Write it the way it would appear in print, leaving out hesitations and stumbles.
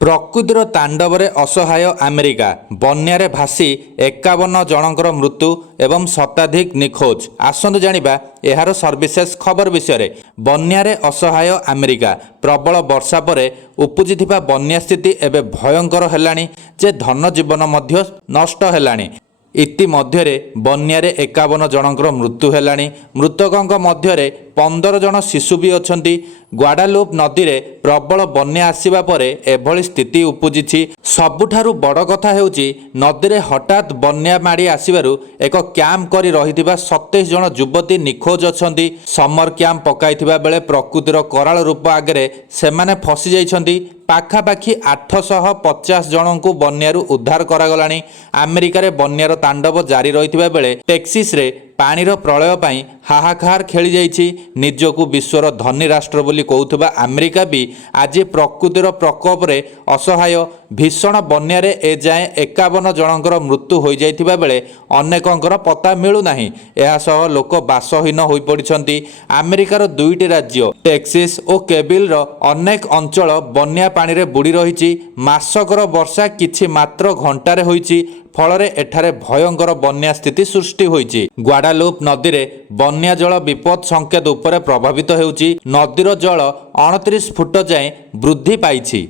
ପ୍ରକୃତିର ତାଣ୍ଡବରେ ଅସହାୟ ଆମେରିକା ବନ୍ୟାରେ ଭାସି 51 ଜଣଙ୍କର ମୃତ୍ୟୁ ଏବଂ ଶତାଧିକ ନିଖୋଜ। ଆସନ୍ତୁ ଜାଣିବା ଏହାର ସର୍ବିଶେଷ ଖବର ବିଷୟରେ। ବନ୍ୟାରେ ଅସହାୟ ଆମେରିକା। ପ୍ରବଳ ବର୍ଷା ପରେ ଉପୁଜିଥିବା ବନ୍ୟା ସ୍ଥିତି ଏବେ ଭୟଙ୍କର ହେଲାଣି ଯେ ଧନଜୀବନ ମଧ୍ୟ ନଷ୍ଟ ହେଲାଣି। ଇତିମଧ୍ୟରେ ବନ୍ୟାରେ 51 ଜଣଙ୍କର ମୃତ୍ୟୁ ହେଲାଣି। ମୃତକଙ୍କ ମଧ୍ୟରେ 15 ଜଣ ଶିଶୁ ବି ଅଛନ୍ତି। ଗ୍ୱାଡାଲୁପ୍ ନଦୀରେ ପ୍ରବଳ ବନ୍ୟା ଆସିବା ପରେ ଏଭଳି ସ୍ଥିତି ଉପୁଜିଛି। ସବୁଠାରୁ ବଡ଼ କଥା ହେଉଛି ନଦୀରେ ହଠାତ୍ ବନ୍ୟା ମାଡ଼ି ଆସିବାରୁ ଏକ କ୍ୟାମ୍ପ କରି ରହିଥିବା 27 ଜଣ ଯୁବତୀ ନିଖୋଜ ଅଛନ୍ତି। ସମର କ୍ୟାମ୍ପ ପକାଇଥିବା ବେଳେ ପ୍ରକୃତିର କରାଳ ରୂପ ଆଗରେ ସେମାନେ ଫସି ଯାଇଛନ୍ତି। ପାଖାପାଖି 850 ଜଣଙ୍କୁ ବନ୍ୟାରୁ ଉଦ୍ଧାର କରାଗଲାଣି। ଆମେରିକାରେ ବନ୍ୟାର ତାଣ୍ଡବ ଜାରି ରହିଥିବା ବେଳେ ଟେକ୍ସାସରେ ପାଣିର ପ୍ରଳୟ ପାଇଁ ହାହାକାର ଖେଳି ଯାଇଛି। ନିଜକୁ ବିଶ୍ୱର ଧନୀ ରାଷ୍ଟ୍ର ବୋଲି କହୁଥିବା ଆମେରିକା ବି ଆଜି ପ୍ରକୃତିର ପ୍ରକୋପରେ ଅସହାୟ। ଭୀଷଣ ବନ୍ୟାରେ ଏଯାଏଁ 51 ଜଣଙ୍କର ମୃତ୍ୟୁ ହୋଇଯାଇଥିବା ବେଳେ ଅନେକଙ୍କର ପତ୍ତା ମିଳୁନାହିଁ। ଏହାସହ ଲୋକ ବାସହୀନ ହୋଇପଡ଼ିଛନ୍ତି। ଆମେରିକାର 2ଟି ରାଜ୍ୟ ଟେକ୍ସାସ ଓ କେବିଲର ଅନେକ ଅଞ୍ଚଳ ବନ୍ୟା ପାଣିରେ ବୁଡ଼ି ରହିଛି। ମାସକର ବର୍ଷା କିଛି ମାତ୍ର ଘଣ୍ଟାରେ ହୋଇଛି। ଫଳରେ ଏଠାରେ ଭୟଙ୍କର ବନ୍ୟା ସ୍ଥିତି ସୃଷ୍ଟି ହୋଇଛି। ଗ୍ୱାଡାଲୁପ୍ ନଦୀରେ ବନ୍ୟା ଜଳ ବିପଦ ସଂକେତ ଉପରେ ପ୍ରଭାବିତ ହେଉଛି। ନଦୀର ଜଳ 29 ଫୁଟ ଯାଏଁ ବୃଦ୍ଧି ପାଇଛି।